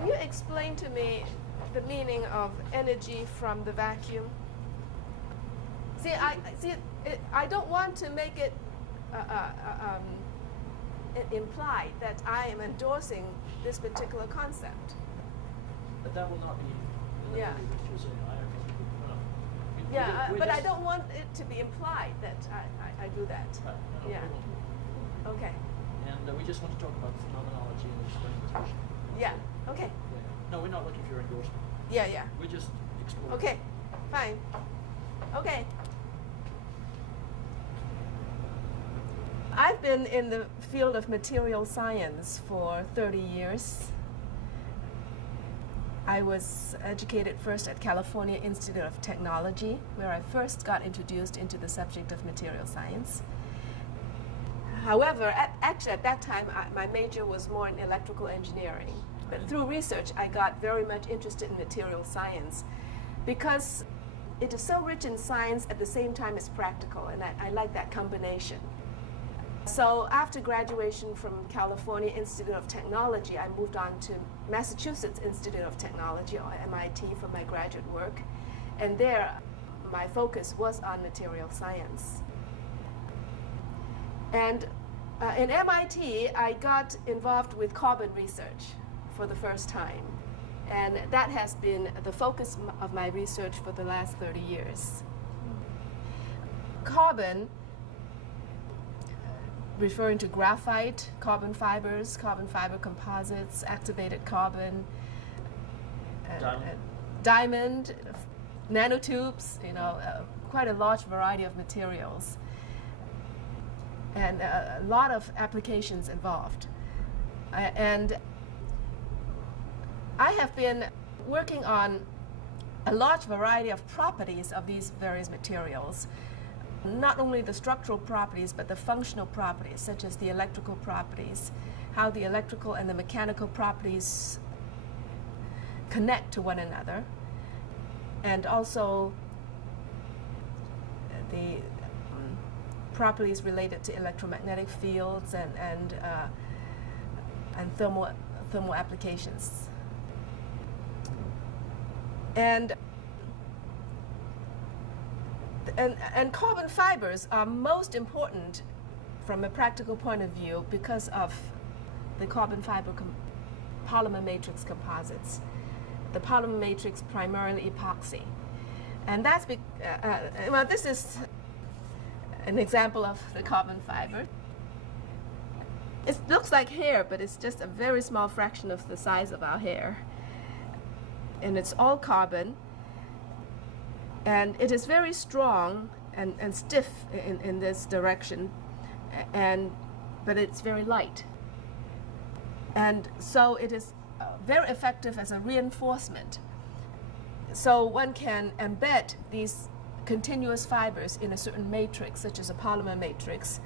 Can you explain to me the meaning of energy from the vacuum? See, I don't want to make it implied that I am endorsing this particular concept. But that will not be. Yeah. Yeah, but I don't want it to be implied that I do that. Yeah. Okay. And we just want to talk about phenomenology and experimentation. Yeah. Okay. Yeah. No, we're not looking for your endorsement. Yeah, yeah. We're just exploring. Okay. Fine. Okay. I've been in the field of material science for 30 years. I was educated first at California Institute of Technology, where I first got introduced into the subject of material science. However, actually at that time, my major was more in electrical engineering. But through research, I got very much interested in material science because it is so rich in science at the same time as practical, and I like that combination. So after graduation from California Institute of Technology, I moved on to Massachusetts Institute of Technology, or MIT, for my graduate work. And there, my focus was on material science. And in MIT, I got involved with carbon research for the first time. And that has been the focus of my research for the last 30 years. Carbon, referring to graphite, carbon fibers, carbon fiber composites, activated carbon, diamond, nanotubes, quite a large variety of materials, and a lot of applications involved. And I have been working on a large variety of properties of these various materials. Not only the structural properties, but the functional properties, such as the electrical properties, how the electrical and the mechanical properties connect to one another, and also the properties related to electromagnetic fields and thermal applications. And carbon fibers are most important from a practical point of view because of the carbon fiber polymer matrix composites. The polymer matrix primarily epoxy. And that's, this is an example of the carbon fiber. It looks like hair, but it's just a very small fraction of the size of our hair. And it's all carbon. And it is very strong and stiff in this direction, but it's very light. And so it is very effective as a reinforcement. So one can embed these continuous fibers in a certain matrix, such as a polymer matrix,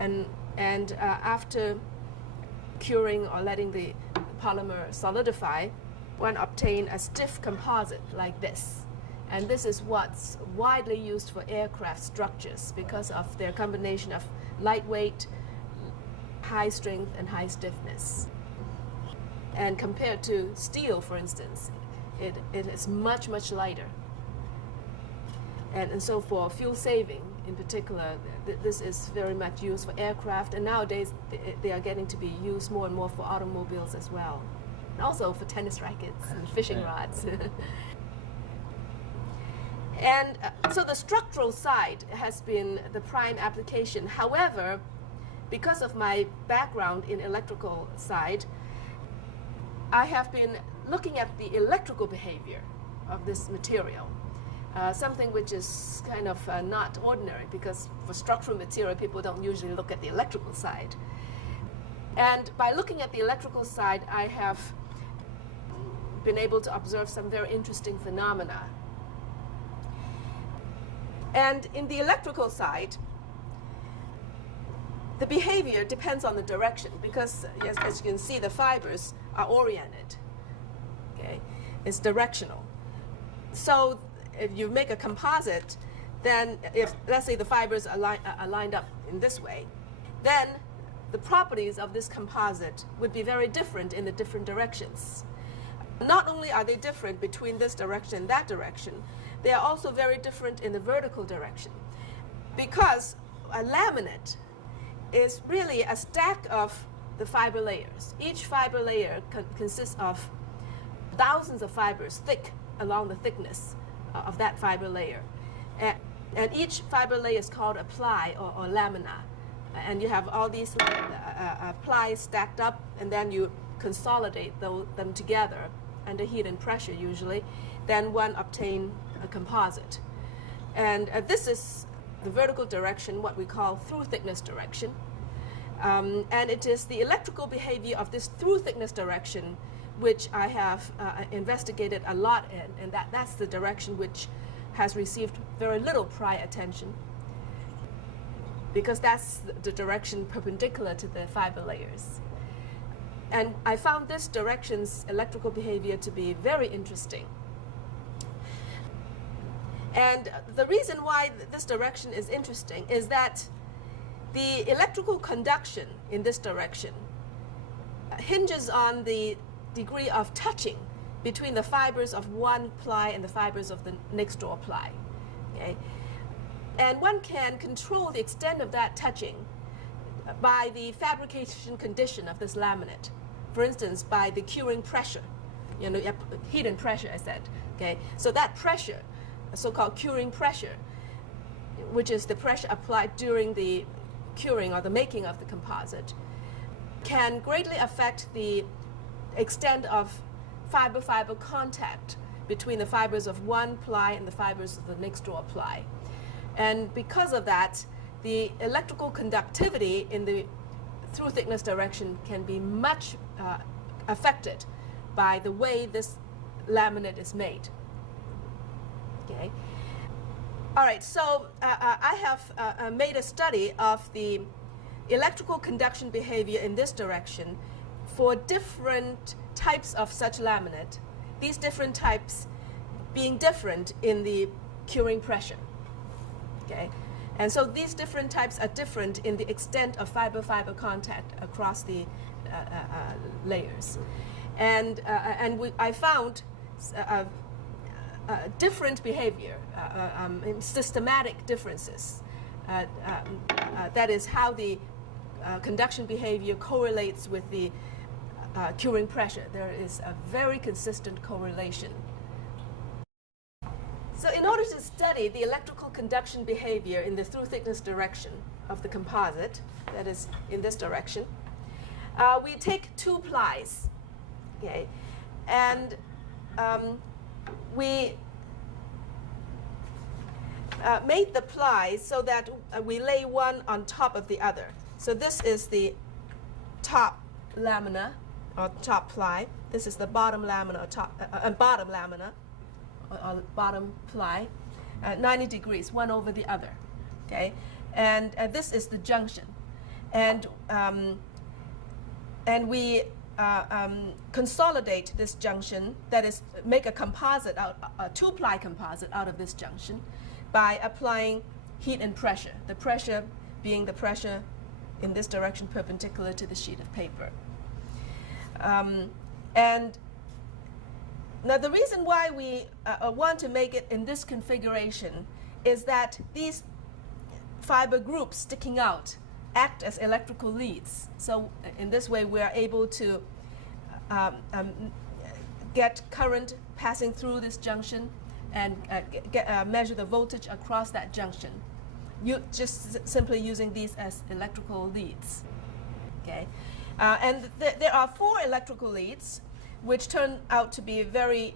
and after curing or letting the polymer solidify, one obtain a stiff composite like this. And this is what's widely used for aircraft structures because of their combination of lightweight, high strength, and high stiffness. And compared to steel, for instance, it is much, much lighter. And so for fuel saving in particular, this is very much used for aircraft, and nowadays they are getting to be used more and more for automobiles as well. And also for tennis rackets and fishing rods. And so the structural side has been the prime application. However, because of my background in electrical side, I have been looking at the electrical behavior of this material, something which is kind of not ordinary, because for structural material, people don't usually look at the electrical side. And by looking at the electrical side, I have been able to observe some very interesting phenomena. And in the electrical side, the behavior depends on the direction, because as you can see, the fibers are oriented. Okay, it's directional. So if you make a composite, then if, let's say, the fibers are lined up in this way, then the properties of this composite would be very different in the different directions. Not only are they different between this direction and that direction, they are also very different in the vertical direction, because a laminate is really a stack of the fiber layers. Each fiber layer consists of thousands of fibers thick along the thickness of that fiber layer. And each fiber layer is called a ply or lamina. And you have all these plies stacked up, and then you consolidate them together under heat and pressure usually. Then one obtain a composite. And this is the vertical direction, what we call through thickness direction. And it is the electrical behavior of this through thickness direction which I have investigated a lot in, and that's the direction which has received very little prior attention, because that's the direction perpendicular to the fiber layers. And I found this direction's electrical behavior to be very interesting. And the reason why this direction is interesting is that the electrical conduction in this direction hinges on the degree of touching between the fibers of one ply and the fibers of the next door ply. Okay? And one can control the extent of that touching by the fabrication condition of this laminate. For instance, by the curing pressure, heat and pressure, I said. Okay? So that pressure, so-called curing pressure, which is the pressure applied during the curing or the making of the composite, can greatly affect the extent of fiber-fiber contact between the fibers of one ply and the fibers of the next door ply. And because of that, the electrical conductivity in the through thickness direction can be much affected by the way this laminate is made. Okay. All right, so I have made a study of the electrical conduction behavior in this direction for different types of such laminate, these different types being different in the curing pressure. Okay? And so these different types are different in the extent of fiber-fiber contact across the layers. And I found different behavior, systematic differences. That is how the conduction behavior correlates with the curing pressure. There is a very consistent correlation. So in order to study the electrical conduction behavior in the through thickness direction of the composite, that is in this direction, we take two plies, okay, and we made the plies so that we lay one on top of the other. So this is the top lamina or top ply. This is the bottom lamina or bottom lamina or bottom ply, 90 degrees, one over the other. Okay, and this is the junction, and we consolidate this junction. That is, make a composite a two-ply composite out of this junction by applying heat and pressure. The pressure being the pressure in this direction perpendicular to the sheet of paper. And now the reason why we want to make it in this configuration is that these fiber groups sticking out act as electrical leads. So in this way we are able to get current passing through this junction and measure the voltage across that junction. You just simply using these as electrical leads. Okay, and there are 4 electrical leads, which turn out to be very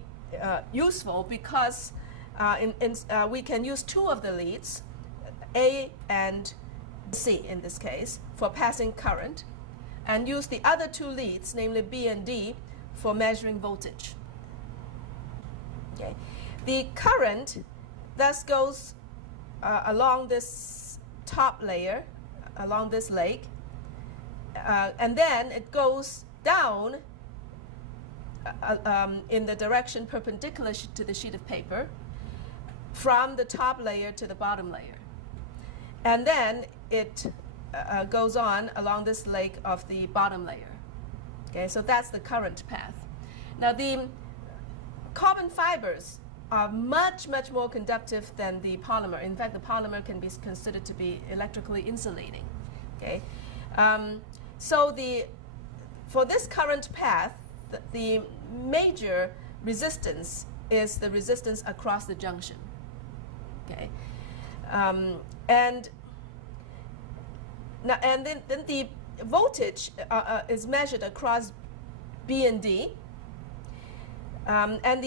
useful because we can use 2 of the leads, A and C in this case, for passing current, and use the other 2 leads, namely B and D, for measuring voltage. Okay, the current thus goes along this top layer, along this leg, and then it goes down in the direction perpendicular to the sheet of paper from the top layer to the bottom layer. And then it goes on along this leg of the bottom layer. Okay, so that's the current path. Now the carbon fibers are much, much more conductive than the polymer. In fact, the polymer can be considered to be electrically insulating. Okay, so for this current path, the major resistance is the resistance across the junction. Okay, and then the voltage is measured across B and D, and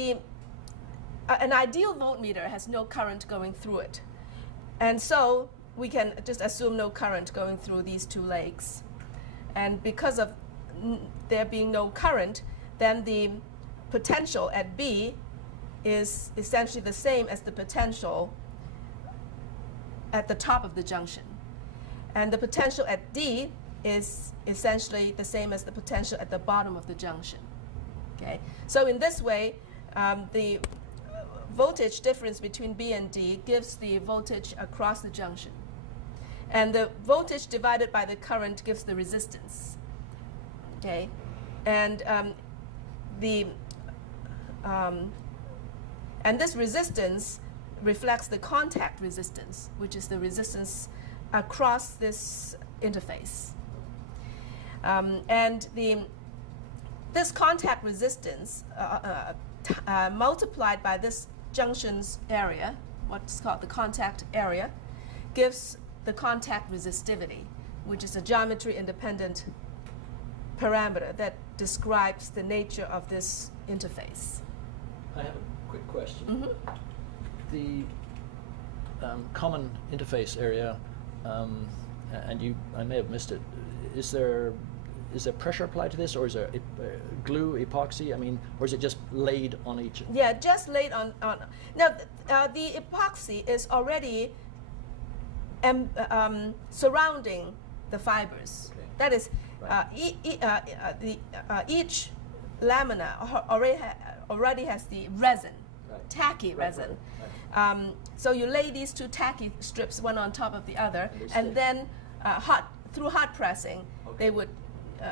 an ideal voltmeter has no current going through it, and so we can just assume no current going through these two legs, and because of there being no current, then the potential at B is essentially the same as the potential at the top of the junction, and the potential at D is essentially the same as the potential at the bottom of the junction. Okay, so in this way, the voltage difference between B and D gives the voltage across the junction, and the voltage divided by the current gives the resistance. Okay, and and this resistance reflects the contact resistance, which is the resistance across this interface. And this contact resistance multiplied by this junction's area, what's called the contact area, gives the contact resistivity, which is a geometry-independent parameter that describes the nature of this interface. I have a quick question. Mm-hmm. The common interface area, and I may have missed it. Is there pressure applied to this, or is there glue, epoxy? I mean, or is it just laid on each? Yeah, just laid on. Now, the epoxy is already surrounding the fibers. Okay. That is, right. Each lamina already has the resin, right. Tacky resin. Right. So you lay these two tacky strips one on top of the other, and then through hot pressing, okay. They would.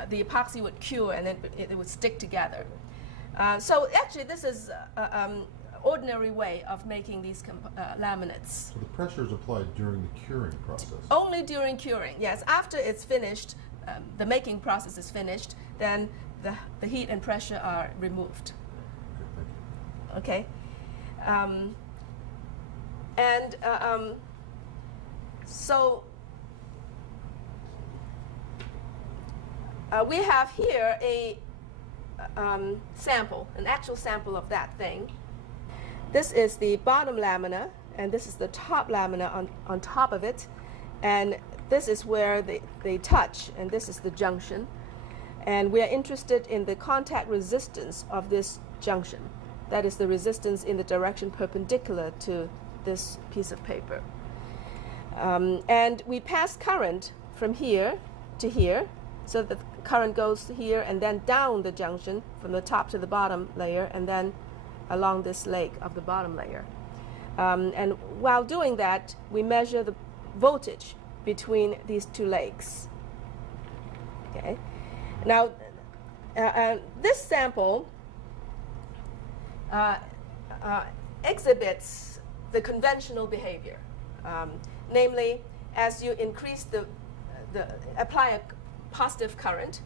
The epoxy would cure, and then it would stick together. So actually, this is ordinary way of making these laminates. So the pressure is applied during the curing process? Only during curing, yes. After it's finished, the making process is finished, then the heat and pressure are removed. Okay. So we have here a sample, an actual sample of that thing. This is the bottom lamina, and this is the top lamina on top of it. And this is where they touch, and this is the junction. And we are interested in the contact resistance of this junction. That is the resistance in the direction perpendicular to this piece of paper. And we pass current from here to here, so that the current goes here and then down the junction from the top to the bottom layer, and then along this leg of the bottom layer. And while doing that, we measure the voltage between these two legs. Okay. Now, this sample exhibits the conventional behavior, namely, as you increase apply a positive current,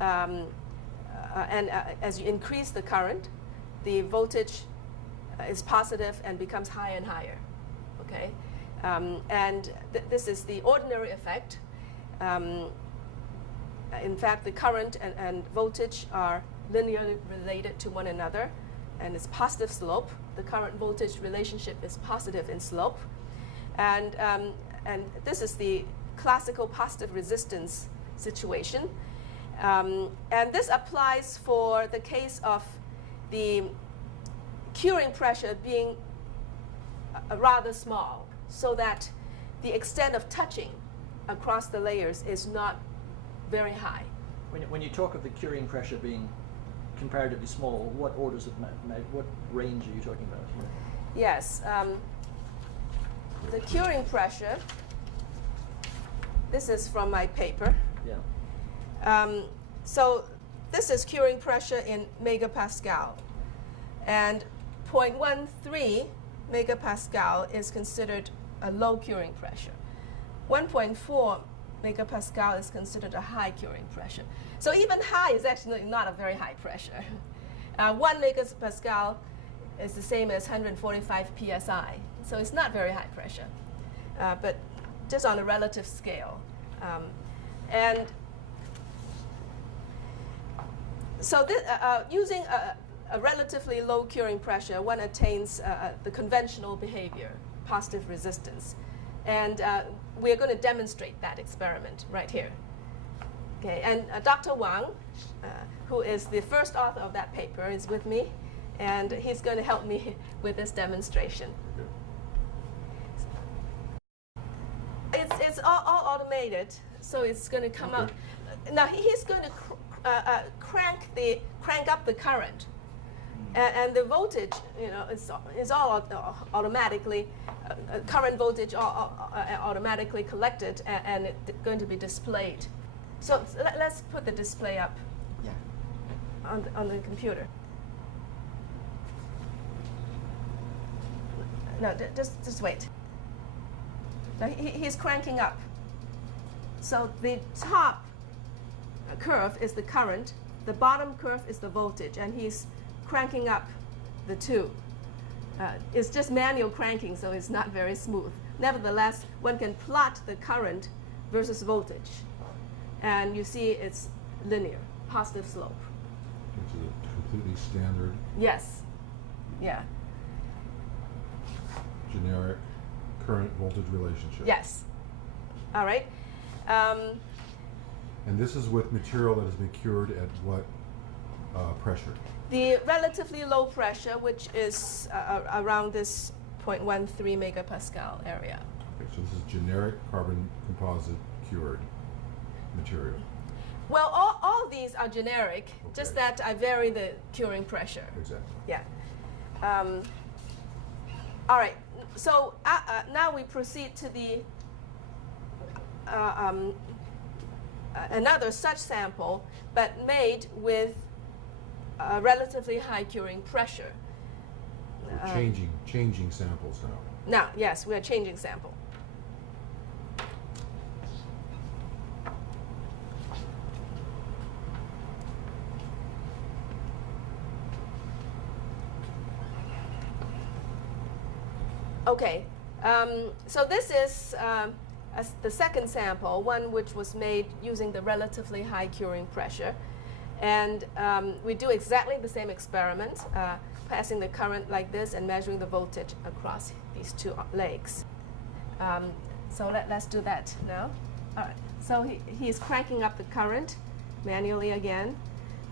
and as you increase the current, the voltage is positive and becomes higher and higher. Okay, and this is the ordinary effect. In fact, the current and voltage are linearly related to one another, and it's positive slope. The current voltage relationship is positive in slope, and this is the classical positive resistance situation, and this applies for the case of the curing pressure being rather small, so that the extent of touching across the layers is not very high. When you talk of the curing pressure being comparatively small, what orders of what range are you talking about here? Yes, the curing pressure. This is from my paper. Yeah. So this is curing pressure in megapascal. And 0.13 megapascal is considered a low curing pressure. 1.4 megapascal is considered a high curing pressure. So even high is actually not a very high pressure. 1 megapascal is the same as 145 psi. So it's not very high pressure, but just on a relative scale. And so using a relatively low curing pressure, one attains the conventional behavior, positive resistance. And we're going to demonstrate that experiment right here. Okay, and Dr. Wang, who is the first author of that paper, is with me, and he's going to help me with this demonstration. It's all automated, so it's going to come out. Now he's going to crank up the current, and the voltage, is all automatically current voltage automatically collected and it's going to be displayed. So let's put the display up on the computer. No, just wait. Now he's cranking up. So the top curve is the current, the bottom curve is the voltage, and he's cranking up the two. It's just manual cranking, so it's not very smooth. Nevertheless, one can plot the current versus voltage, and you see it's linear, positive slope. Which is a completely standard, Yes. Yeah. generic current-voltage relationship. Yes. All right. And this is with material that has been cured at what pressure? The relatively low pressure, which is around this 0.13 megapascal area. Okay, so this is generic carbon composite cured material. Well, all these are generic, just that I vary the curing pressure. Exactly. Yeah. All right. So now we proceed to the another such sample, but made with a relatively high curing pressure. We're changing samples now. Now, yes, we are changing sample. Okay, so this is the second sample, one which was made using the relatively high curing pressure. And we do exactly the same experiment, passing the current like this and measuring the voltage across these two legs. So let's do that now. All right, so he's cranking up the current manually again.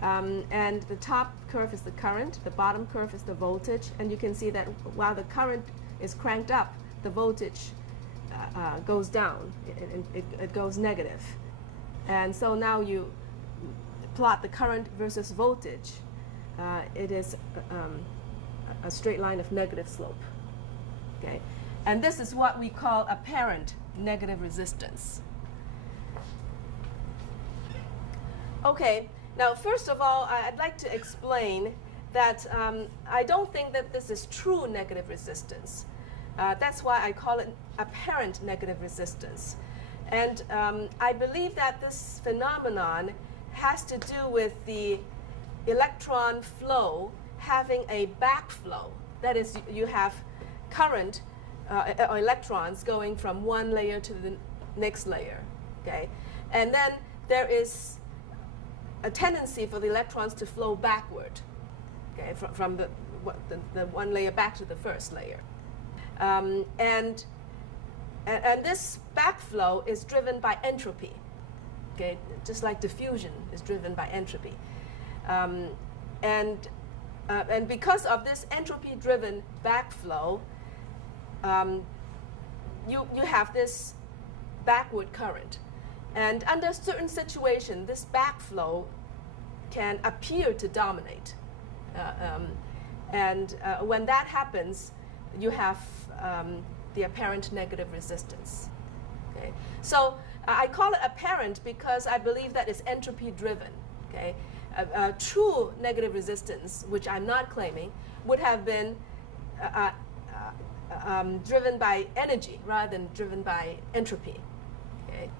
And the top curve is the current, the bottom curve is the voltage. And you can see that while the current is cranked up, the voltage goes down, it goes negative. And so now you plot the current versus voltage. It is a straight line of negative slope. Okay, and this is what we call apparent negative resistance. Okay, now first of all, I'd like to explain that I don't think that this is true negative resistance. That's why I call it apparent negative resistance. And I believe that this phenomenon has to do with the electron flow having a backflow. That is, you have current or electrons going from one layer to the next layer. Okay, and then there is a tendency for the electrons to flow backward. Okay, from the one layer back to the first layer. And this backflow is driven by entropy, okay? Just like diffusion is driven by entropy. And because of this entropy-driven backflow, you have this backward current. And under certain situations, this backflow can appear to dominate. And when that happens, you have the apparent negative resistance. Okay, so I call it apparent because I believe that it's entropy driven. Okay, True negative resistance, which I'm not claiming, would have been driven by energy rather than driven by entropy. Okay?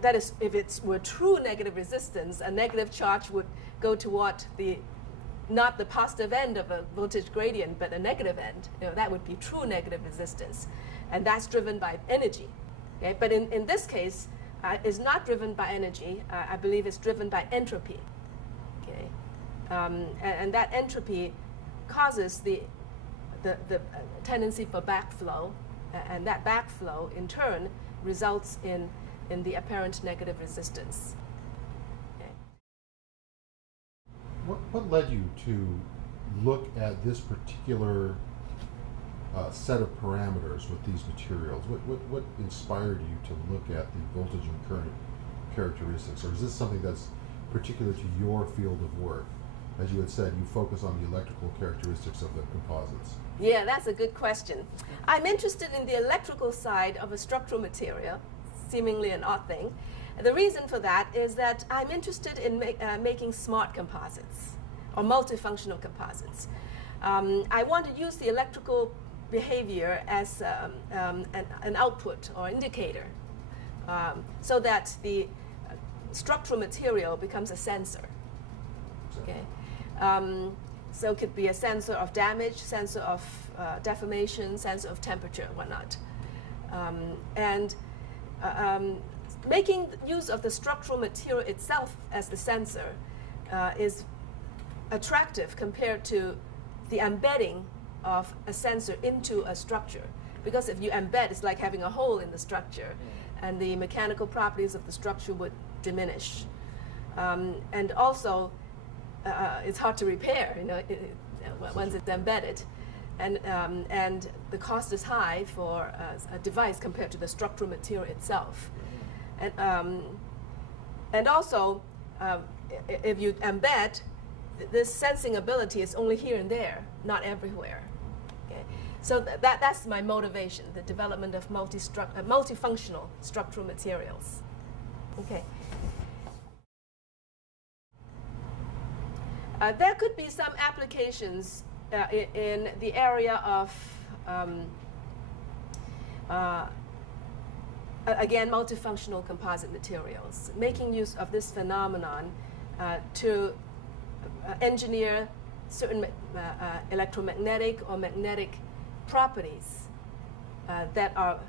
That is, if it were true negative resistance, a negative charge would go toward not the positive end of a voltage gradient, but a negative end. That would be true negative resistance. And that's driven by energy. Okay? But in this case, it's not driven by energy. I believe it's driven by entropy. Okay? And that entropy causes the tendency for backflow, and that backflow in turn results in the apparent negative resistance. Okay. What led you to look at this particular set of parameters with these materials? What inspired you to look at the voltage and current characteristics? Or is this something that's particular to your field of work? As you had said, you focus on the electrical characteristics of the composites. Yeah, that's a good question. I'm interested in the electrical side of a structural material, seemingly an odd thing. The reason for that is that I'm interested in making smart composites or multifunctional composites. I want to use the electrical behavior as an output or indicator, so that the structural material becomes a sensor. Okay. So it could be a sensor of damage, sensor of deformation, sensor of temperature, whatnot. Making use of the structural material itself as the sensor is attractive compared to the embedding of a sensor into a structure. Because if you embed, it's like having a hole in the structure, and the mechanical properties of the structure would diminish. And also, it's hard to repair, once it's embedded, and the cost is high for a device compared to the structural material itself, and also if you embed, this sensing ability is only here and there, not everywhere. Okay? So that's my motivation: the development of multifunctional structural materials. Okay. There could be some applications in the area of, again, multifunctional composite materials, making use of this phenomenon to engineer certain electromagnetic or magnetic properties that are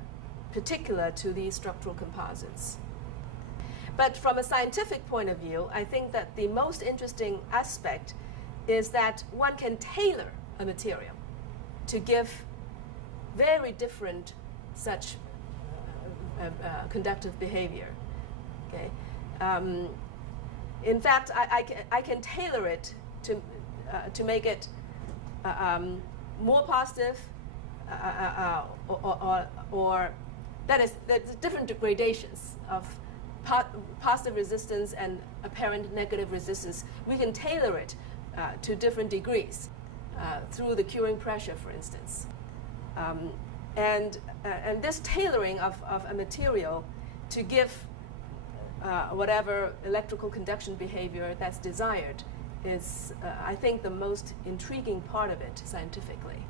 particular to these structural composites. But from a scientific point of view, I think that the most interesting aspect is that one can tailor a material to give very different such conductive behavior. Okay? In fact, I can tailor it to make it more positive, or that is, there's different gradations of positive resistance and apparent negative resistance. We can tailor it to different degrees through the curing pressure, for instance. And this tailoring of a material to give whatever electrical conduction behavior that's desired is, I think, the most intriguing part of it scientifically.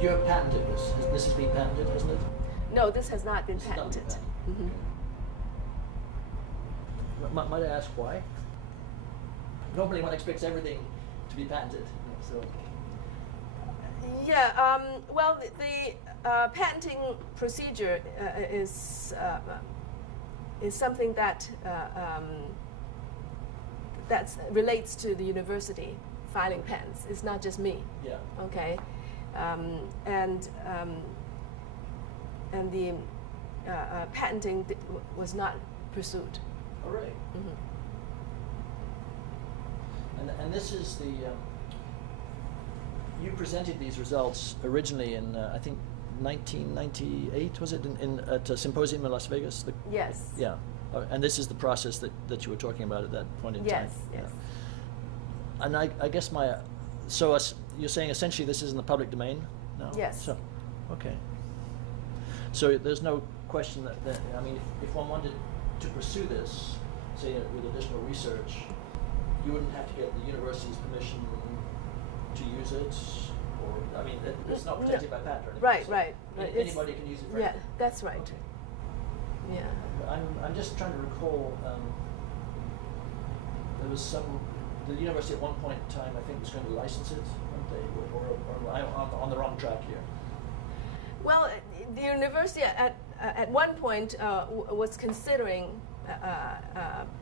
You have patented this. This has been patented, hasn't it? No, this has not been This has not been patented. patented. Might I ask why? Normally one expects everything to be patented. So. Yeah, well, the patenting procedure is something that relates to the university filing patents. It's not just me. Yeah. Okay, and patenting was not pursued. Oh, really? Mhm. And this is the, you presented these results originally in, I think, 1998, was it, at a symposium in Las Vegas? Yes. Yeah. And this is the process that you were talking about at that point in time? Yes, yes. Yeah. And I guess you're saying essentially this is in the public domain now? Yes. So, okay. So there's no question that I mean, if one wanted to pursue this, say with additional research, you wouldn't have to get the university's permission to use it, or I mean, it's not protected by patent or anything. Right, so right. Anybody can use it for Yeah, anything. that's right. Okay. Yeah. I'm just trying to recall. There was the university at one point in time, I think, was going to license it, weren't they? Or I'm on the wrong track here. Well, the university at one point was considering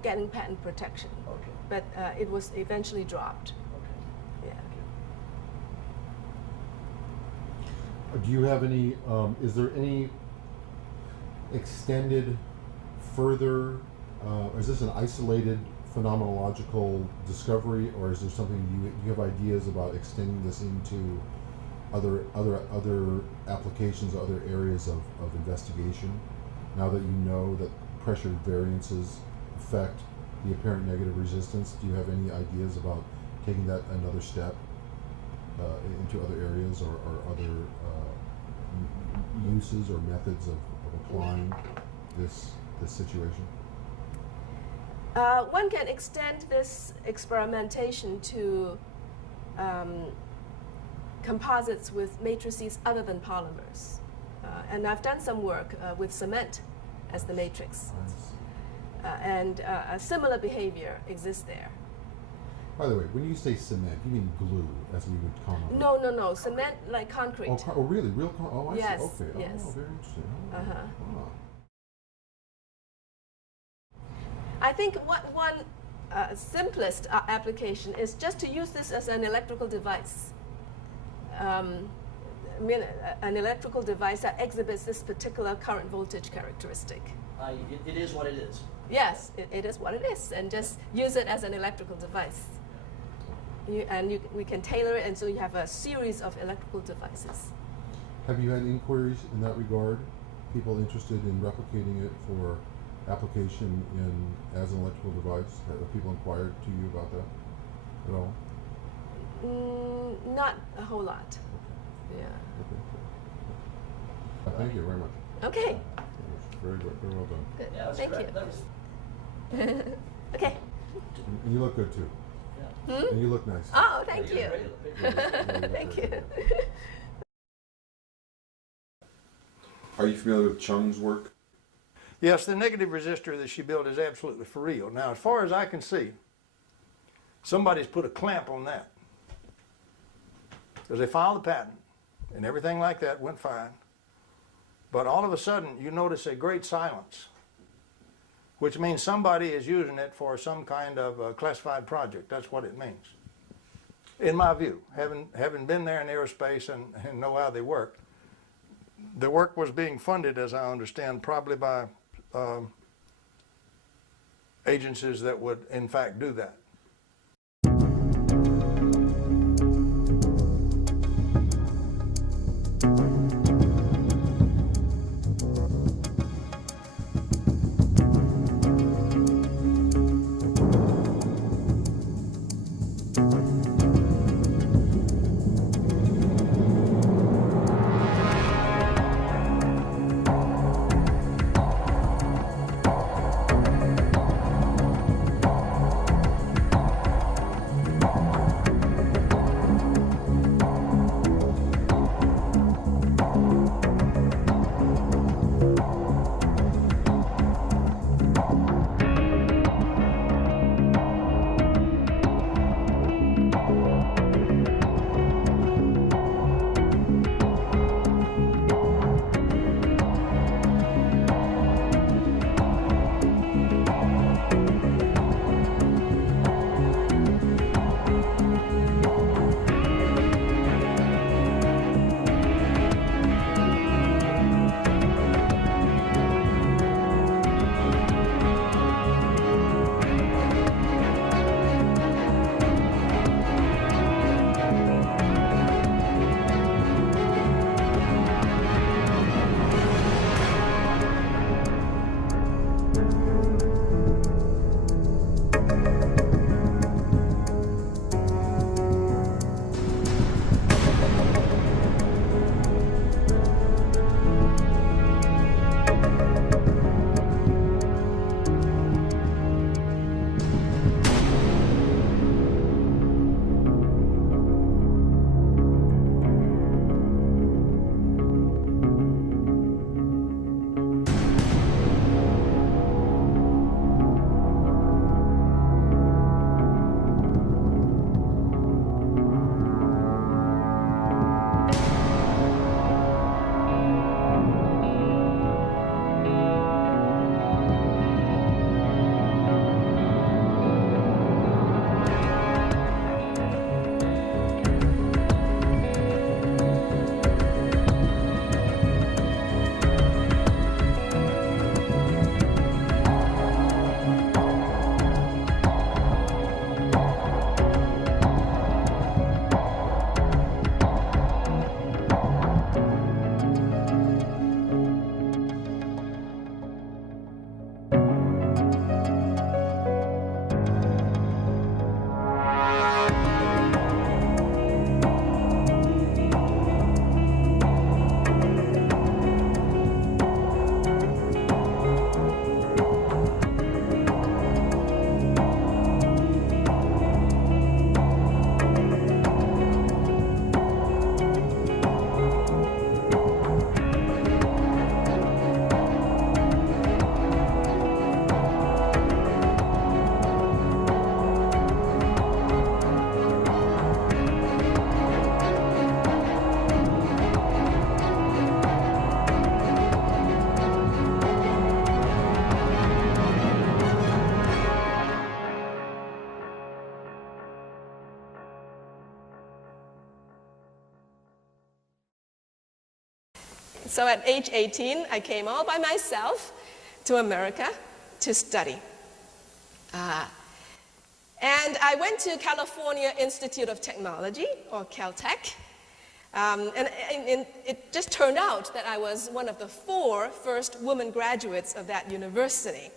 getting patent protection, Okay. but it was eventually dropped. Okay. Yeah. Do you have any, is there any extended further, is this an isolated phenomenological discovery, or is there something you have ideas about extending this into other applications, other areas of investigation, now that you know that pressure variances affect the apparent negative resistance? Do you have any ideas about taking that another step into other areas or other uses or methods of applying this situation? One can extend this experimentation to composites with matrices other than polymers. And I've done some work with cement as the matrix. And a similar behavior exists there. By the way, when you say cement, you mean glue, as we would commonly. No. Cement like concrete. Oh, really? Real oh, I Yes, see. Okay. yes. Oh, very interesting. Oh, Uh-huh. ah. I think one simplest application is just to use this as an electrical device. I mean, an electrical device that exhibits this particular current voltage characteristic. It is what it is. Yes, it is what it is, and just use it as an electrical device. We can tailor it, and so you have a series of electrical devices. Have you had inquiries in that regard? People interested in replicating it for application as an electrical device? Have people inquired to you about that at all? Not a whole lot. Yeah. Okay. Thank you very much. Okay. Very well done. Good. Yeah, that's Thank correct. you. That was, Okay. And you look good too. yeah. And you look nice. Oh, thank Yeah, you. you're great. Thank you. Are you familiar with Chung's work? Yes, the negative resistor that she built is absolutely for real. Now, as far as I can see, somebody's put a clamp on that. Because they filed the patent, and everything like that went fine. But all of a sudden, you notice a great silence, which means somebody is using it for some kind of classified project. That's what it means. In my view, having been there in aerospace and know how they work, the work was being funded, as I understand, probably by agencies that would, in fact, do that. So at age 18, I came all by myself to America to study. And I went to California Institute of Technology, or Caltech. And it just turned out that I was one of the 4 first women graduates of that university.